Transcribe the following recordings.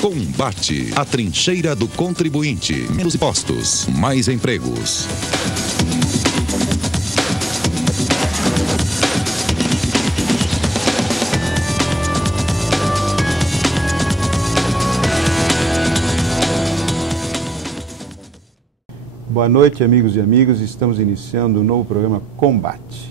Combate, a trincheira do contribuinte. Menos impostos, mais empregos. Boa noite, amigos e amigas. Estamos iniciando um novo programa Combate.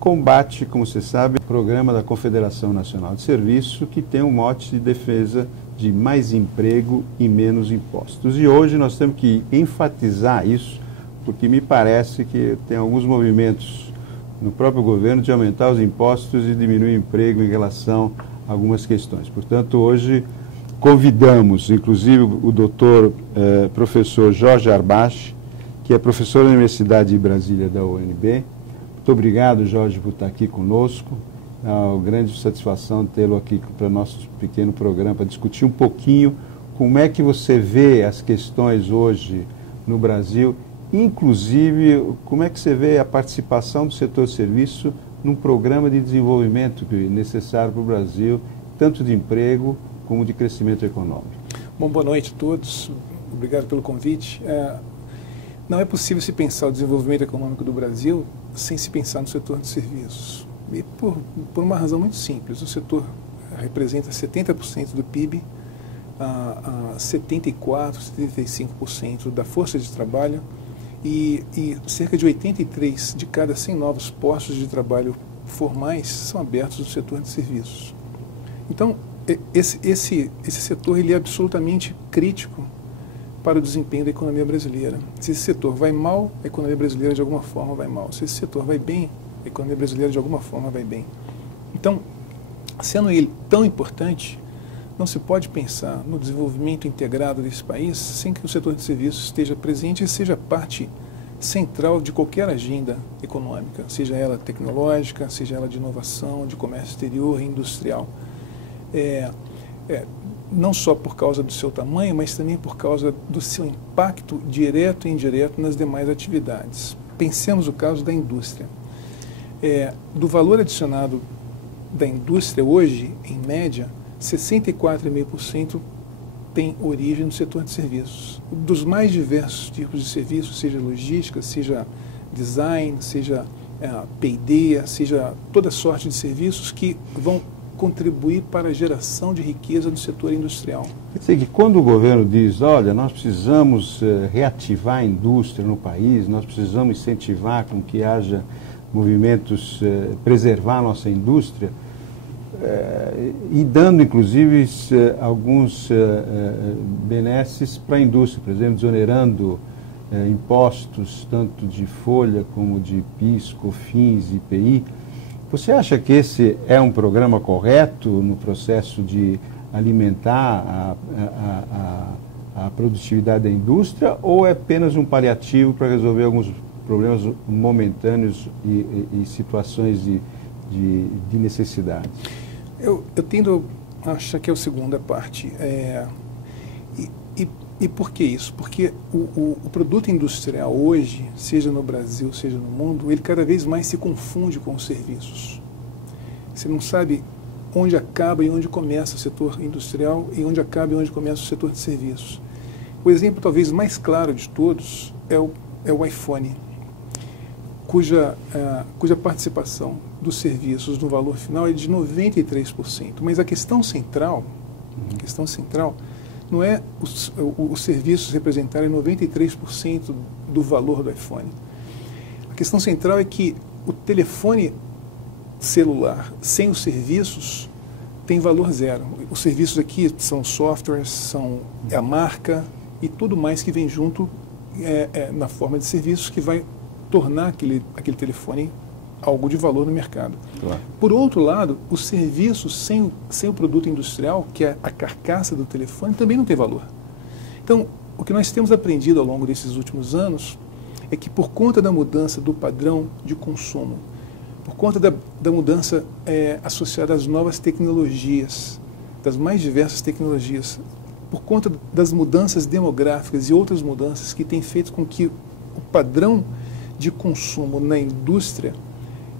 Combate, como você sabe, é um programa da Confederação Nacional de Serviço que tem um mote de defesa de mais emprego e menos impostos. E hoje nós temos que enfatizar isso, porque me parece que tem alguns movimentos no próprio governo de aumentar os impostos e diminuir o emprego em relação a algumas questões. Portanto, hoje convidamos, inclusive, o doutor professor Jorge Arbache, que é professor da Universidade de Brasília da UNB. Muito obrigado, Jorge, por estar aqui conosco. É uma grande satisfação tê-lo aqui para o nosso pequeno programa, para discutir um pouquinho como é que você vê as questões hoje no Brasil, inclusive como é que você vê a participação do setor serviço num programa de desenvolvimento necessário para o Brasil, tanto de emprego como de crescimento econômico. Bom, boa noite a todos. Obrigado pelo convite. Não é possível se pensar o desenvolvimento econômico do Brasil sem se pensar no setor de serviços. E por uma razão muito simples. O setor representa 70% do PIB, 74%, 75% da força de trabalho e cerca de 83 de cada 100 novos postos de trabalho formais são abertos no setor de serviços. Então, esse setor ele é absolutamente crítico para o desempenho da economia brasileira. Se esse setor vai mal, a economia brasileira de alguma forma vai mal. Se esse setor vai bem, a economia brasileira de alguma forma vai bem. Então, sendo ele tão importante, não se pode pensar no desenvolvimento integrado desse país sem que o setor de serviços esteja presente e seja parte central de qualquer agenda econômica, seja ela tecnológica, seja ela de inovação, de comércio exterior e industrial. Não só por causa do seu tamanho, mas também por causa do seu impacto direto e indireto nas demais atividades. Pensemos o caso da indústria. Do valor adicionado da indústria hoje, em média, 64,5% tem origem no setor de serviços. Dos mais diversos tipos de serviços, seja logística, seja design, seja P&D, seja toda sorte de serviços que vão contribuir para a geração de riqueza do setor industrial. Quer dizer que quando o governo diz, olha, nós precisamos reativar a indústria no país, nós precisamos incentivar com que haja movimentos, preservar a nossa indústria, e dando, inclusive, alguns benesses para a indústria, por exemplo, desonerando impostos, tanto de folha como de PIS, COFINS, IPI. Você acha que esse é um programa correto no processo de alimentar a produtividade da indústria ou é apenas um paliativo para resolver alguns problemas momentâneos e situações de necessidade? Eu tendo a achar que é a segunda parte. E por que isso? Porque o produto industrial hoje, seja no Brasil, seja no mundo, ele cada vez mais se confunde com os serviços. Você não sabe onde acaba e onde começa o setor industrial e onde acaba e onde começa o setor de serviços. O exemplo talvez mais claro de todos é o iPhone, cuja participação dos serviços no valor final é de 93%. Mas a questão central não é os serviços representarem 93% do valor do iPhone. A questão central é que o telefone celular sem os serviços tem valor zero. Os serviços aqui são softwares, são a marca e tudo mais que vem junto na forma de serviços que vai tornar aquele telefone algo de valor no mercado. Claro. Por outro lado, os serviços sem o produto industrial, que é a carcaça do telefone, também não tem valor. Então, o que nós temos aprendido ao longo desses últimos anos é que por conta da mudança do padrão de consumo, por conta da mudança associada às novas tecnologias, das mais diversas tecnologias, por conta das mudanças demográficas e outras mudanças que têm feito com que o padrão de consumo na indústria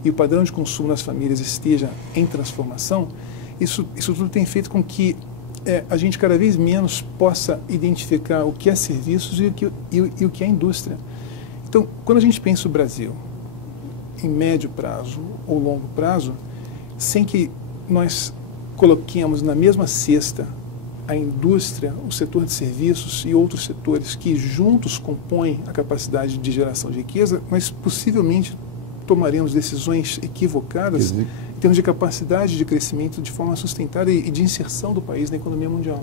e o padrão de consumo nas famílias esteja em transformação, isso tudo tem feito com que a gente cada vez menos possa identificar o que é serviços e o que é indústria. Então, quando a gente pensa o Brasil em médio prazo ou longo prazo, sem que nós coloquemos na mesma cesta a indústria, o setor de serviços e outros setores que juntos compõem a capacidade de geração de riqueza, nós possivelmente tomaremos decisões equivocadas em termos de capacidade de crescimento de forma sustentada e de inserção do país na economia mundial.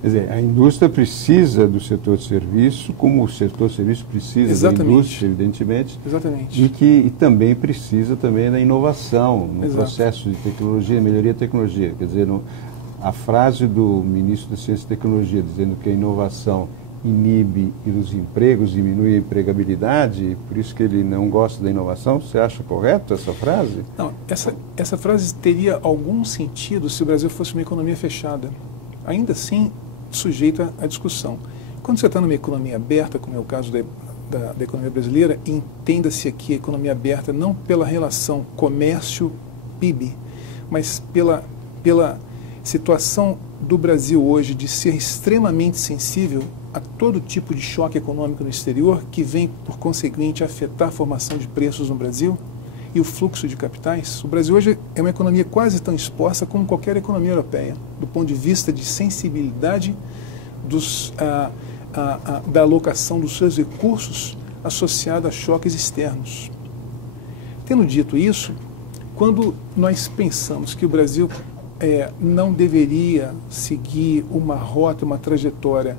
Quer dizer, a indústria precisa do setor de serviço, como o setor de serviço precisa Exatamente. da indústria, evidentemente. Exatamente. E também precisa também da inovação no Exato. processo de tecnologia, melhoria da tecnologia. Quer dizer, a frase do ministro da Ciência e Tecnologia dizendo que a inovação inibe os empregos, diminui a empregabilidade, por isso que ele não gosta da inovação, você acha correto essa frase? Não, essa frase teria algum sentido se o Brasil fosse uma economia fechada. Ainda assim, sujeita à discussão. Quando você está numa economia aberta, como é o caso da economia brasileira, entenda-se aqui a economia aberta não pela relação comércio-PIB, mas pela situação do Brasil hoje de ser extremamente sensível a todo tipo de choque econômico no exterior que vem, por conseguinte, afetar a formação de preços no Brasil e o fluxo de capitais. O Brasil hoje é uma economia quase tão exposta como qualquer economia europeia, do ponto de vista de sensibilidade da alocação dos seus recursos associada a choques externos. Tendo dito isso, quando nós pensamos que o Brasil não deveria seguir uma rota, uma trajetória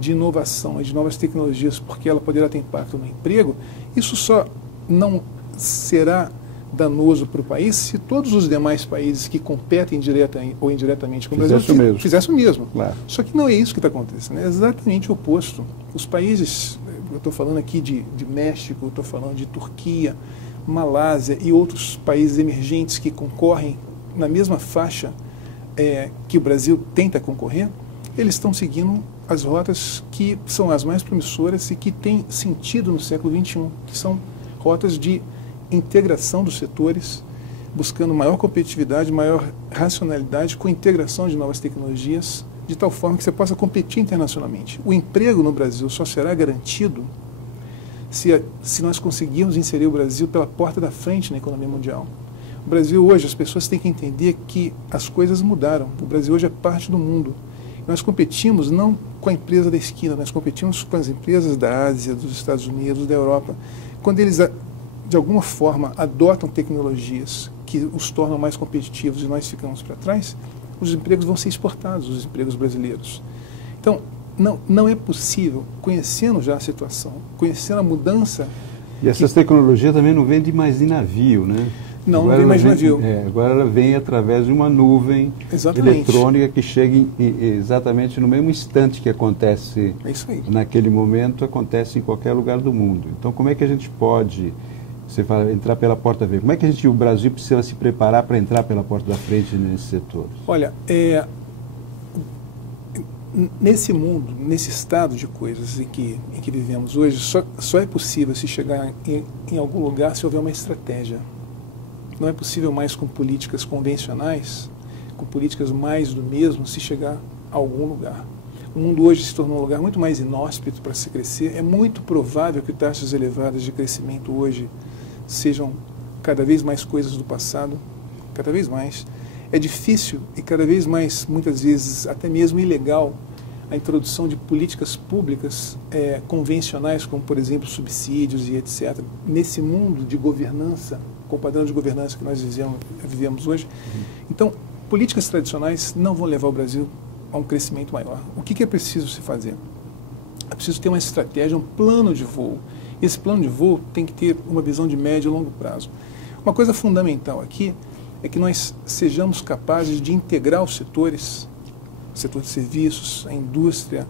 de inovação e de novas tecnologias, porque ela poderá ter impacto no emprego, isso só não será danoso para o país se todos os demais países que competem direta ou indiretamente com o Brasil fizessem o mesmo. Claro. Só que não é isso que está acontecendo, é exatamente o oposto. Os países, eu estou falando aqui de México, estou falando de Turquia, Malásia e outros países emergentes que concorrem na mesma faixa que o Brasil tenta concorrer, eles estão seguindo as rotas que são as mais promissoras e que têm sentido no século XXI, que são rotas de integração dos setores, buscando maior competitividade, maior racionalidade, com integração de novas tecnologias, de tal forma que você possa competir internacionalmente. O emprego no Brasil só será garantido se nós conseguirmos inserir o Brasil pela porta da frente na economia mundial. O Brasil hoje, as pessoas têm que entender que as coisas mudaram. O Brasil hoje é parte do mundo. Nós competimos não com a empresa da esquina, nós competimos com as empresas da Ásia, dos Estados Unidos, da Europa. Quando eles, de alguma forma, adotam tecnologias que os tornam mais competitivos e nós ficamos para trás, os empregos vão ser exportados, os empregos brasileiros. Então, não é possível, conhecendo já a situação, conhecendo a mudança... E essas tecnologias também não vêm mais de navio, né? Não, não vem mais de navio. Agora ela vem através de uma nuvem eletrônica que chega exatamente no mesmo instante que acontece naquele momento, acontece em qualquer lugar do mundo. Então, como é que a gente pode, você fala, entrar pela porta verde? Como é que o Brasil precisa se preparar para entrar pela porta da frente nesse setor? Olha, nesse mundo, nesse estado de coisas em que vivemos hoje, só é possível se chegar em algum lugar se houver uma estratégia. Não é possível mais com políticas convencionais, com políticas mais do mesmo, se chegar a algum lugar. O mundo hoje se tornou um lugar muito mais inóspito para se crescer. É muito provável que taxas elevadas de crescimento hoje sejam cada vez mais coisas do passado, cada vez mais. É difícil e cada vez mais, muitas vezes, até mesmo ilegal, a introdução de políticas públicas convencionais, como, por exemplo, subsídios e etc., nesse mundo de governança, com o padrão de governança que nós vivemos hoje. Então, políticas tradicionais não vão levar o Brasil a um crescimento maior. O que é preciso se fazer? É preciso ter uma estratégia, um plano de voo. Esse plano de voo tem que ter uma visão de médio e longo prazo. Uma coisa fundamental aqui é que nós sejamos capazes de integrar os setores, o setor de serviços, a indústria,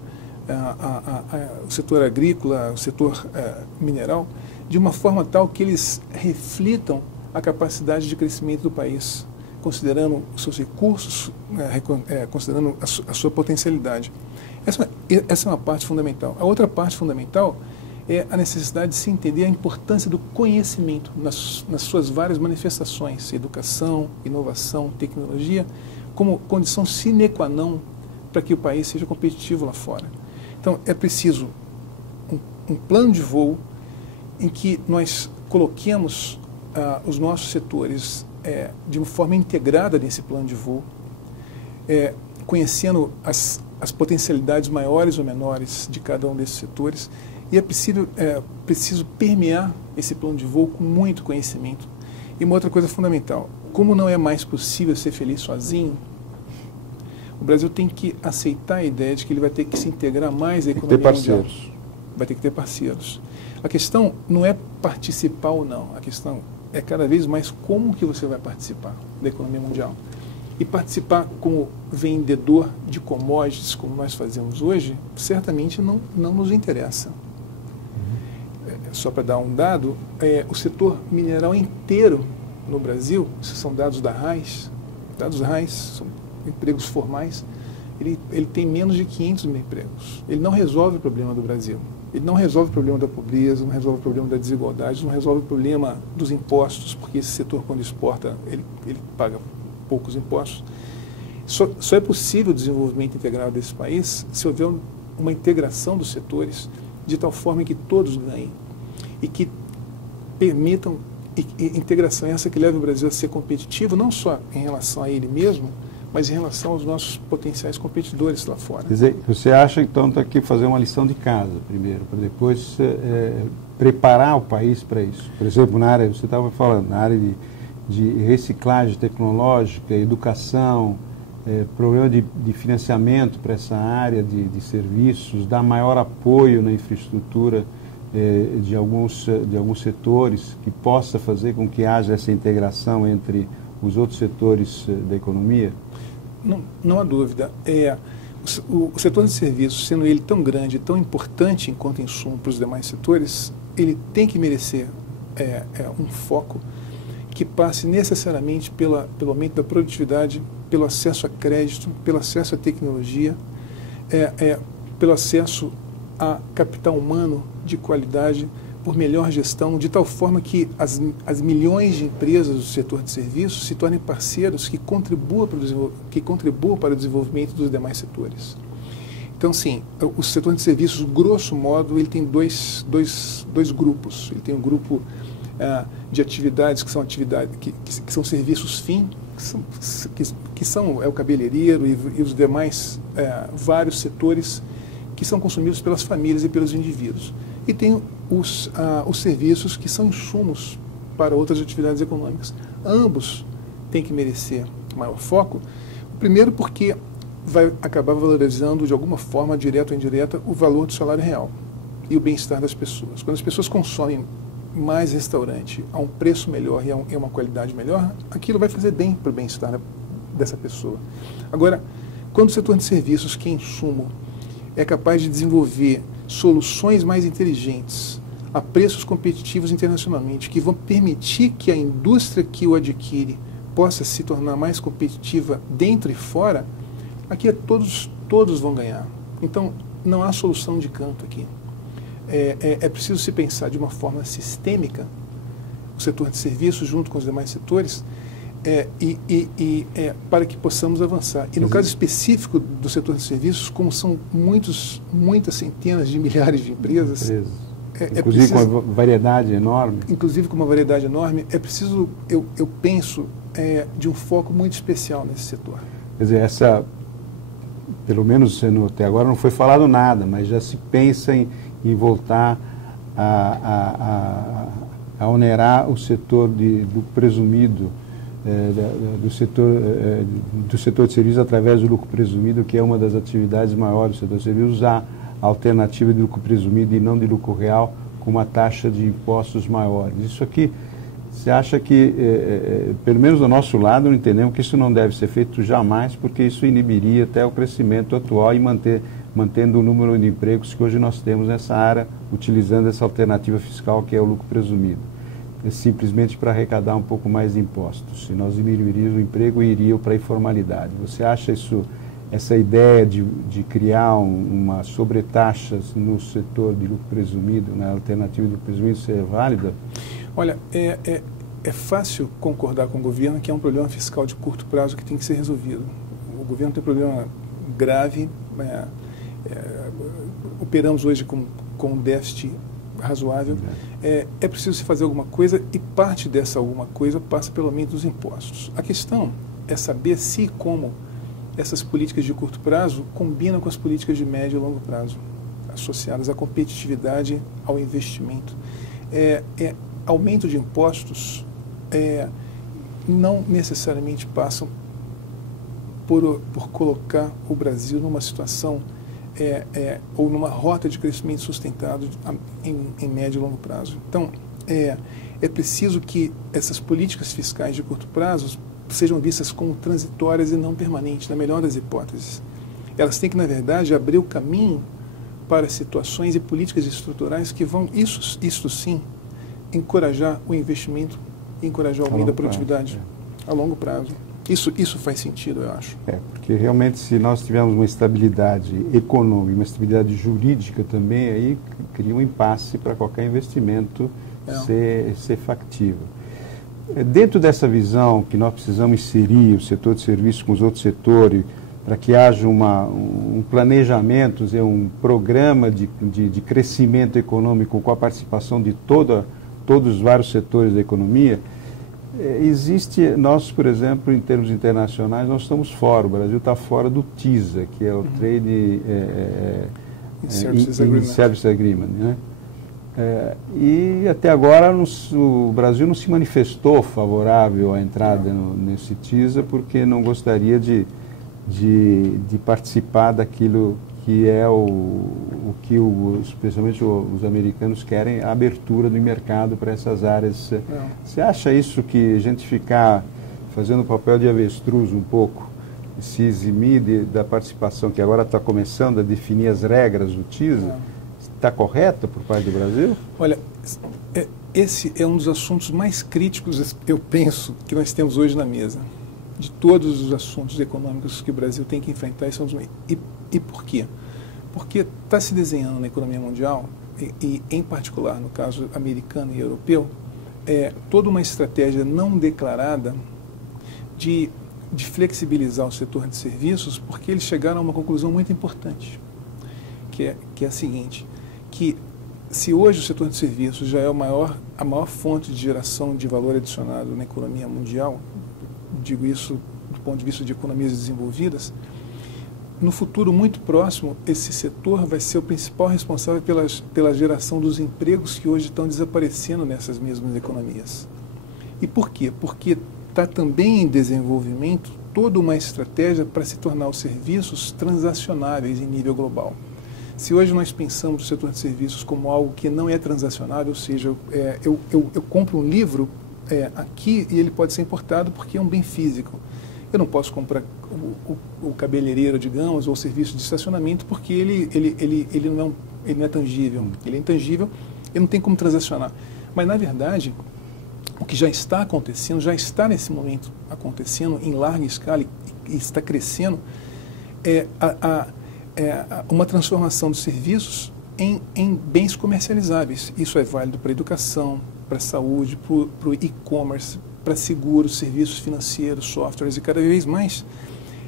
o setor agrícola, o setor mineral, de uma forma tal que eles reflitam a capacidade de crescimento do país, considerando os seus recursos, considerando a sua potencialidade. Essa é uma parte fundamental. A outra parte fundamental é a necessidade de se entender a importância do conhecimento nas suas várias manifestações, educação, inovação, tecnologia, como condição sine qua non para que o país seja competitivo lá fora. Então, é preciso um plano de voo em que nós coloquemos os nossos setores de uma forma integrada nesse plano de voo, conhecendo as potencialidades maiores ou menores de cada um desses setores, e é preciso permear esse plano de voo com muito conhecimento. E uma outra coisa fundamental, como não é mais possível ser feliz sozinho, o Brasil tem que aceitar a ideia de que ele vai ter que se integrar mais à economia mundial. Vai ter que ter parceiros. A questão não é participar ou não, a questão é cada vez mais como que você vai participar da economia mundial. E participar como vendedor de commodities, como nós fazemos hoje, certamente não nos interessa. Só para dar um dado, o setor mineral inteiro no Brasil, esses são dados da RAIS, são empregos formais, ele tem menos de 500 mil empregos. Ele não resolve o problema do Brasil. Ele não resolve o problema da pobreza, não resolve o problema da desigualdade, não resolve o problema dos impostos, porque esse setor, quando exporta, ele paga poucos impostos. Só é possível o desenvolvimento integral desse país se houver uma integração dos setores de tal forma que todos ganhem e que permitam integração essa que leve o Brasil a ser competitivo, não só em relação a ele mesmo, mas em relação aos nossos potenciais competidores lá fora. Quer dizer, você acha, então, tem que fazer uma lição de casa primeiro, para depois preparar o país para isso? Por exemplo, na área, você estava falando, na área de reciclagem tecnológica, educação, problema de financiamento para essa área de serviços, dar maior apoio na infraestrutura de alguns setores que possa fazer com que haja essa integração entre os outros setores da economia? Não há dúvida. O setor de serviços, sendo ele tão grande, tão importante enquanto insumo para os demais setores, ele tem que merecer um foco que passe necessariamente pelo aumento da produtividade, pelo acesso a crédito, pelo acesso à tecnologia, pelo acesso a capital humano de qualidade, por melhor gestão, de tal forma que as milhões de empresas do setor de serviços se tornem parceiros que contribuam para o desenvolvimento dos demais setores. Então, sim, o setor de serviços, grosso modo, ele tem dois grupos. Ele tem um grupo de atividades que são serviços fim, que são o cabeleireiro e os demais vários setores que são consumidos pelas famílias e pelos indivíduos. E tem os serviços que são insumos para outras atividades econômicas. Ambos têm que merecer maior foco. Primeiro porque vai acabar valorizando de alguma forma, direta ou indireta, o valor do salário real e o bem-estar das pessoas. Quando as pessoas consomem mais restaurante a um preço melhor e a uma qualidade melhor, aquilo vai fazer bem para o bem-estar dessa pessoa. Agora, quando o setor de serviços, que é insumo, é capaz de desenvolver soluções mais inteligentes a preços competitivos internacionalmente, que vão permitir que a indústria que o adquire possa se tornar mais competitiva dentro e fora, aqui todos vão ganhar. Então, não há solução de canto aqui. É preciso se pensar de uma forma sistêmica o setor de serviços junto com os demais setores para que possamos avançar. E no caso específico do setor de serviços, como são muitas centenas de milhares de empresas, inclusive com uma variedade enorme. Inclusive com uma variedade enorme, é preciso, eu penso, de um foco muito especial nesse setor. Quer dizer, pelo menos até agora não foi falado nada, mas já se pensa em voltar a onerar o setor do presumido, do setor de serviços através do lucro presumido, que é uma das atividades maiores do setor de serviços, usar a alternativa de lucro presumido e não de lucro real com uma taxa de impostos maiores. Isso aqui, você acha que, pelo menos do nosso lado, não entendemos que isso não deve ser feito jamais, porque isso inibiria até o crescimento atual e mantendo o número de empregos que hoje nós temos nessa área, utilizando essa alternativa fiscal que é o lucro presumido. É simplesmente para arrecadar um pouco mais de impostos. Se nós diminuiríamos o emprego, iria para a informalidade. Você acha essa ideia de criar uma sobretaxa no setor de lucro presumido, na alternativa de lucro presumido, ser válida? Olha, é fácil concordar com o governo que é um problema fiscal de curto prazo que tem que ser resolvido. O governo tem problema grave, operamos hoje com um déficit razoável. É preciso se fazer alguma coisa, e parte dessa alguma coisa passa pelo aumento dos impostos. A questão é saber se e como essas políticas de curto prazo combinam com as políticas de médio e longo prazo, associadas à competitividade, ao investimento. Aumento de impostos não necessariamente passam por colocar o Brasil numa situação ou numa rota de crescimento sustentado em médio e longo prazo. Então, é preciso que essas políticas fiscais de curto prazo sejam vistas como transitórias e não permanentes, na melhor das hipóteses. Elas têm que, na verdade, abrir o caminho para situações e políticas estruturais que vão, isso sim, encorajar o investimento e encorajar o aumento da produtividade a longo prazo. Isso faz sentido, eu acho. Porque realmente, se nós tivermos uma estabilidade econômica, uma estabilidade jurídica também, aí cria um impasse para qualquer investimento ser factível. Dentro dessa visão que nós precisamos inserir o setor de serviços com os outros setores, para que haja um planejamento, um programa de crescimento econômico com a participação de todos os vários setores da economia, nós, por exemplo, em termos internacionais, nós estamos fora. O Brasil está fora do TISA, que é o Trade Service Agreement, né? E até agora o Brasil não se manifestou favorável à entrada nesse TISA, porque não gostaria de participar daquilo que é o que especialmente os americanos querem, a abertura do mercado para essas áreas. Você acha isso, que a gente ficar fazendo o papel de avestruz um pouco, se eximir da participação, que agora está começando a definir as regras do TISA, está correta por parte do Brasil? Olha, esse é um dos assuntos mais críticos, eu penso, que nós temos hoje na mesa. De todos os assuntos econômicos que o Brasil tem que enfrentar, e por quê? Porque está se desenhando na economia mundial, e em particular no caso americano e europeu, toda uma estratégia não declarada de flexibilizar o setor de serviços, porque eles chegaram a uma conclusão muito importante, que é a seguinte, que se hoje o setor de serviços já é a maior fonte de geração de valor adicionado na economia mundial, digo isso do ponto de vista de economias desenvolvidas, no futuro muito próximo, esse setor vai ser o principal responsável pela geração dos empregos que hoje estão desaparecendo nessas mesmas economias. E por quê? Porque está também em desenvolvimento toda uma estratégia para se tornar os serviços transacionáveis em nível global. Se hoje nós pensamos o setor de serviços como algo que não é transacionável, ou seja, eu compro um livro aqui e ele pode ser importado porque é um bem físico. Eu não posso comprar o cabeleireiro, digamos, ou o serviço de estacionamento porque ele não é tangível. Ele é intangível, ele não tem como transacionar. Mas, na verdade, o que já está acontecendo, já está nesse momento acontecendo em larga escala e está crescendo, uma transformação dos serviços em bens comercializáveis. Isso é válido para a educação, para a saúde, para o e-commerce, para seguros, serviços financeiros, softwares, e cada vez mais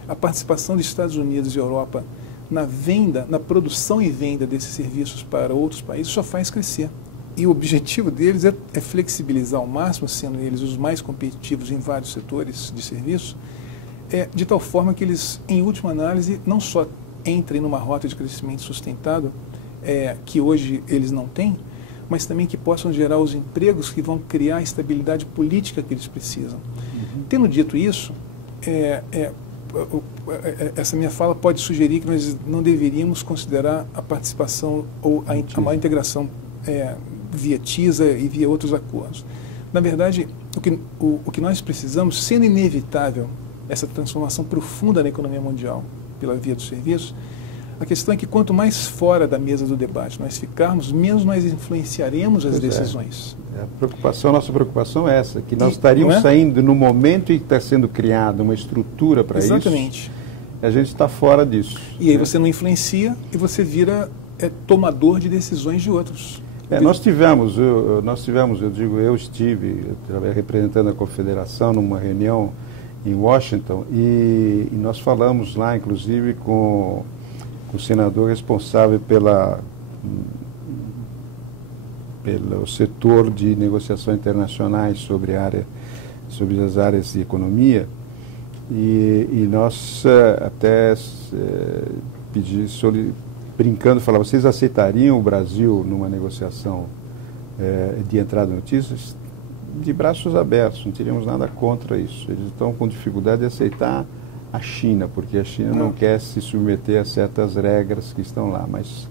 a participação dos Estados Unidos e Europa na produção e venda desses serviços para outros países só faz crescer. E o objetivo deles é flexibilizar ao máximo, sendo eles os mais competitivos em vários setores de serviço, de tal forma que eles, em última análise, não só entrem numa rota de crescimento sustentado, que hoje eles não têm, mas também que possam gerar os empregos que vão criar a estabilidade política que eles precisam. Tendo dito isso, essa minha fala pode sugerir que nós não deveríamos considerar a participação ou a maior integração via TISA e via outros acordos. Na verdade, o que nós precisamos, sendo inevitável essa transformação profunda na economia mundial pela via dos serviços, a questão é que quanto mais fora da mesa do debate nós ficarmos, menos nós influenciaremos as decisões. Nossa preocupação é essa, que nós estaríamos saindo no momento em que está sendo criada uma estrutura para isso. Exatamente. A gente está fora disso. E aí você não influencia e você vira tomador de decisões de outros. Eu estive representando a Confederação numa reunião em Washington, e nós falamos lá, inclusive, com o senador responsável pelo setor de negociações internacionais sobre as áreas de economia, e nós até brincando, falava, vocês aceitariam o Brasil numa negociação de entrada em notícias? De braços abertos, não teríamos nada contra isso. Eles estão com dificuldade de aceitar a China, porque a China não quer se submeter a certas regras que estão lá, mas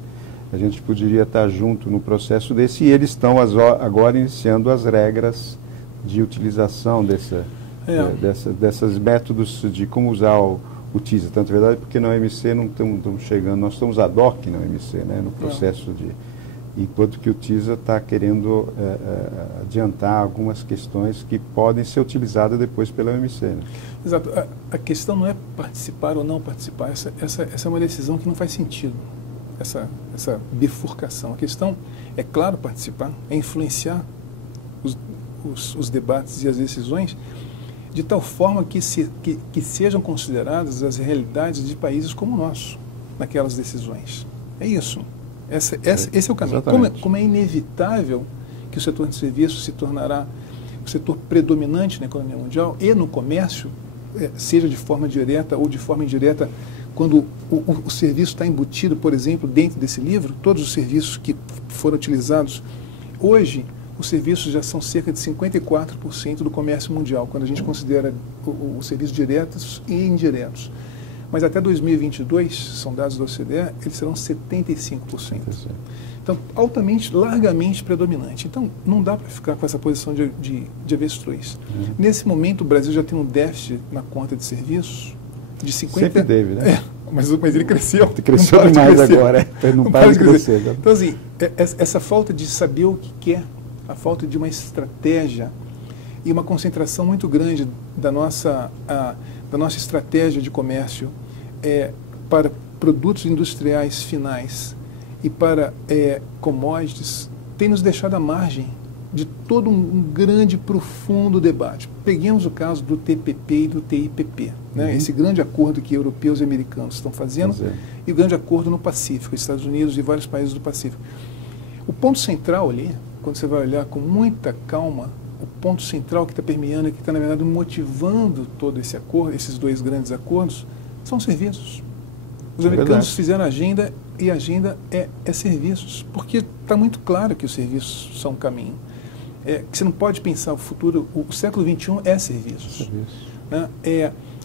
a gente poderia estar junto no processo desse, e eles estão agora iniciando as regras de utilização desses métodos de como usar o TISA. Tanto é verdade porque na OMC não estamos chegando, nós estamos ad hoc na OMC, né, no processo enquanto que o TISA está querendo adiantar algumas questões que podem ser utilizadas depois pela OMC. Né? Exato. A questão não é participar ou não participar. Essa é uma decisão que não faz sentido, essa bifurcação. A questão é, claro, participar, é influenciar os debates e as decisões de tal forma que sejam consideradas as realidades de países como o nosso naquelas decisões. É isso. Esse é o caminho. Como é inevitável que o setor de serviços se tornará o setor predominante na economia mundial e no comércio, seja de forma direta ou de forma indireta, quando o serviço está embutido, por exemplo, dentro desse livro, todos os serviços que foram utilizados. Hoje, os serviços já são cerca de 54% do comércio mundial, quando a gente considera os serviços diretos e indiretos. Mas até 2022, são dados da OCDE, eles serão 75%. Então, largamente predominante. Então, não dá para ficar com essa posição de avestruz. Nesse momento, o Brasil já tem um déficit na conta de serviços de 50%. Sempre teve, né? Mas ele cresceu. Cresceu demais agora. Não para de crescer. Então, assim, essa falta de saber o que quer, a falta de uma estratégia e uma concentração muito grande da nossa estratégia de comércio para produtos industriais finais e para commodities tem nos deixado à margem de todo um grande, profundo debate. Peguemos o caso do TPP e do TIPP, né? Esse grande acordo que europeus e americanos estão fazendo e o grande acordo no Pacífico, Estados Unidos e vários países do Pacífico. O ponto central ali, quando você vai olhar com muita calma, o ponto central que está permeando e que está, na verdade, motivando todo esse acordo, esses dois grandes acordos, são serviços. Os americanos fizeram agenda e a agenda é serviços, porque está muito claro que os serviços são o caminho. Que você não pode pensar o futuro, o século XXI é serviços. Né?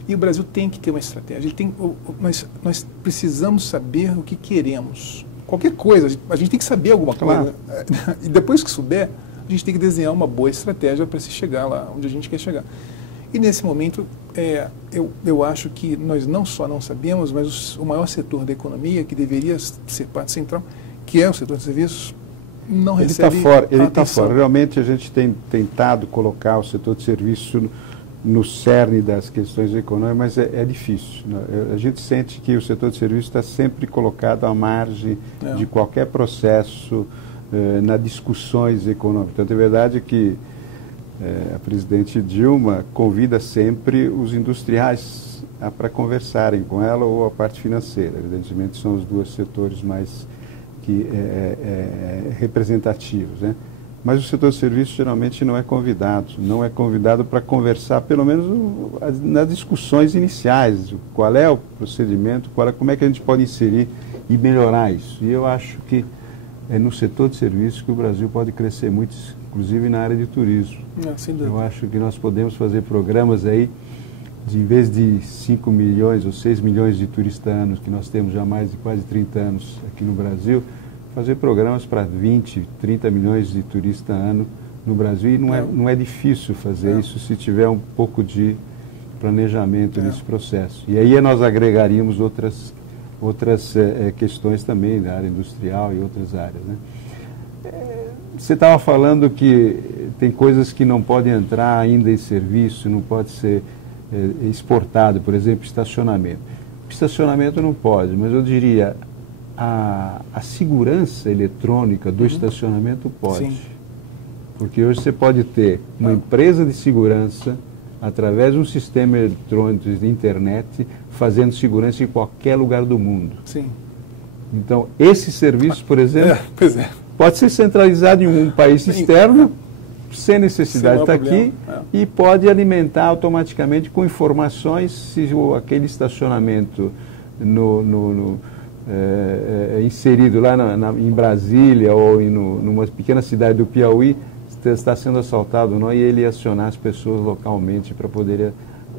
E o Brasil tem que ter uma estratégia. Nós precisamos saber o que queremos. Qualquer coisa, a gente tem que saber alguma coisa. E depois que souber, a gente tem que desenhar uma boa estratégia para se chegar lá onde a gente quer chegar. E nesse momento, eu acho que nós não só não sabemos, mas o maior setor da economia, que deveria ser parte central, que é o setor de serviços, não recebe Ele está fora. Realmente a gente tem tentado colocar o setor de serviços no cerne das questões econômicas, mas é difícil. A gente sente que o setor de serviços está sempre colocado à margem de qualquer processo nas discussões econômicas. Então, é verdade que a presidente Dilma convida sempre os industriais para conversarem com ela, ou a parte financeira. Evidentemente, são os dois setores mais representativos, né? Mas o setor de serviços geralmente não é convidado para conversar, pelo menos nas discussões iniciais, qual é o procedimento, como é que a gente pode inserir e melhorar isso. E eu acho que é no setor de serviços que o Brasil pode crescer muito, inclusive na área de turismo. Eu acho que nós podemos fazer programas aí, em vez de 5 milhões ou 6 milhões de turistas anos, que nós temos já mais de quase 30 anos aqui no Brasil, fazer programas para 20, 30 milhões de turistas ano no Brasil. E não é difícil fazer isso se tiver um pouco de planejamento nesse processo. E aí nós agregaríamos outras questões também da área industrial e outras áreas, né? Você estava falando que tem coisas que não podem entrar ainda em serviço, não pode ser exportado, por exemplo, estacionamento. Estacionamento não pode, mas eu diria a segurança eletrônica do estacionamento pode. Sim. Porque hoje você pode ter uma empresa de segurança através de um sistema eletrônico de internet, fazendo segurança em qualquer lugar do mundo. Sim. Então, esse serviço, por exemplo, pois é. pode ser centralizado em um país externo, sem necessidade de estar aqui, e pode alimentar automaticamente com informações se aquele estacionamento inserido lá em Brasília ou numa pequena cidade do Piauí está sendo assaltado ou não, e ele acionar as pessoas localmente para poder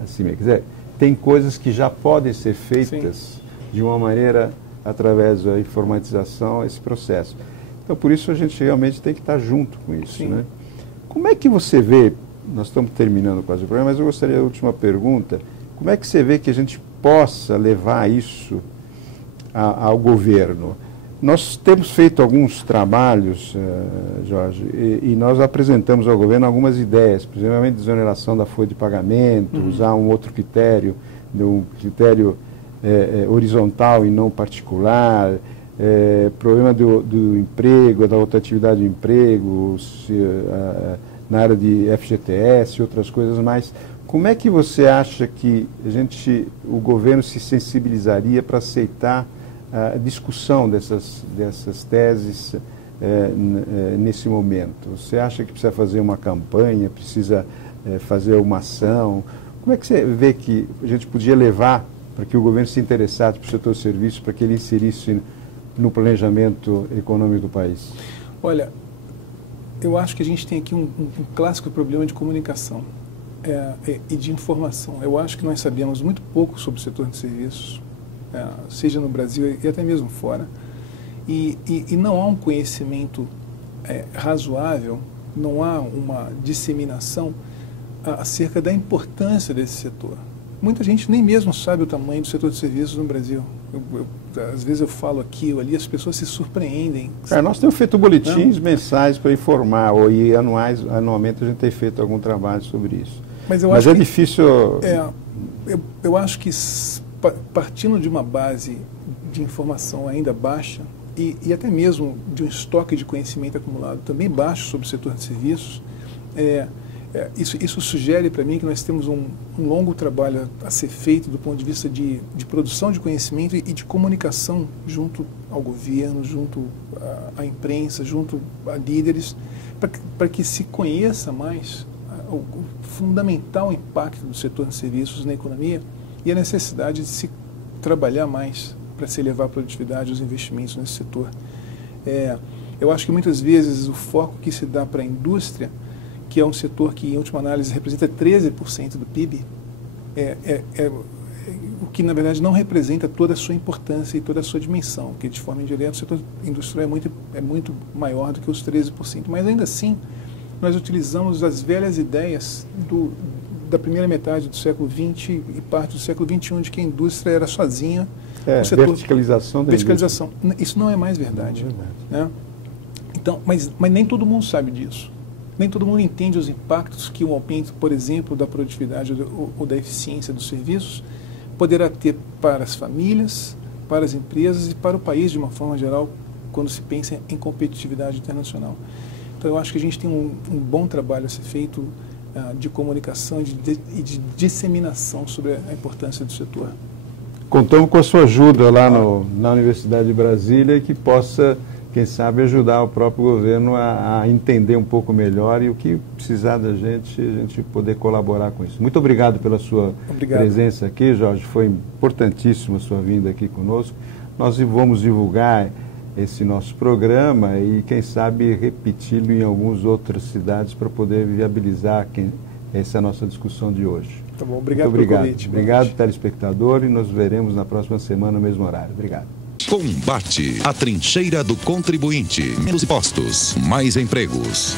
assim. Quer dizer, tem coisas que já podem ser feitas Sim. de uma maneira através da informatização, esse processo. Então, por isso a gente realmente tem que estar junto com isso. Né? Como é que você vê, nós estamos terminando quase o programa, mas eu gostaria da última pergunta, como é que você vê que a gente possa levar isso ao governo? Nós temos feito alguns trabalhos, Jorge, e nós apresentamos ao governo algumas ideias, principalmente desoneração da folha de pagamento, usar um outro critério, um critério horizontal e não particular, problema do emprego, da rotatividade do emprego, na área de FGTS e outras coisas mais. Como é que você acha que o governo se sensibilizaria para aceitar a discussão dessas teses nesse momento? Você acha que precisa fazer uma campanha, precisa fazer uma ação? Como é que você vê que a gente podia levar para que o governo se interessasse para o setor de serviços, para que ele inserisse no planejamento econômico do país? Olha, eu acho que a gente tem aqui um clássico problema de comunicação e de informação. Eu acho que nós sabemos muito pouco sobre o setor de serviços, seja no Brasil e até mesmo fora, e não há um conhecimento razoável, não há uma disseminação acerca da importância desse setor. Muita gente nem mesmo sabe o tamanho do setor de serviços no Brasil. Às vezes eu falo aqui ou ali, as pessoas se surpreendem. Nós temos feito boletins mensais para informar, e anualmente a gente tem feito algum trabalho sobre isso. Mas é difícil... Eu acho que partindo de uma base de informação ainda baixa e até mesmo de um estoque de conhecimento acumulado também baixo sobre o setor de serviços, isso sugere para mim que nós temos um longo trabalho a ser feito do ponto de vista de produção de conhecimento e de comunicação junto ao governo, junto à imprensa, junto a líderes, para que se conheça mais o fundamental impacto do setor de serviços na economia e a necessidade de se trabalhar mais para se elevar a produtividade e os investimentos nesse setor. Eu acho que muitas vezes o foco que se dá para a indústria, que é um setor que, em última análise, representa 13% do PIB, o que, na verdade, não representa toda a sua importância e toda a sua dimensão, porque, de forma indireta, o setor industrial é muito maior do que os 13%. Mas, ainda assim, nós utilizamos as velhas ideias da primeira metade do século XX e parte do século XXI, de que a indústria era sozinha. Verticalização da verticalização. Isso não é mais verdade. Né? Então, mas nem todo mundo sabe disso. Nem todo mundo entende os impactos que um aumento, por exemplo, da produtividade ou da eficiência dos serviços poderá ter para as famílias, para as empresas e para o país de uma forma geral, quando se pensa em competitividade internacional. Então, eu acho que a gente tem um bom trabalho a ser feito de comunicação e de disseminação sobre a importância do setor. Contamos com a sua ajuda lá na Universidade de Brasília, que possa, quem sabe, ajudar o próprio governo a entender um pouco melhor e o que precisar da gente, a gente poder colaborar com isso. Muito obrigado pela sua presença aqui, Jorge. Foi importantíssima a sua vinda aqui conosco. Nós vamos divulgar esse nosso programa e, quem sabe, repeti-lo em algumas outras cidades para poder viabilizar essa nossa discussão de hoje. Tá bom, obrigado pelo convite. Obrigado, telespectador, e nos veremos na próxima semana no mesmo horário. Obrigado. Combate, a trincheira do contribuinte. Menos impostos, mais empregos.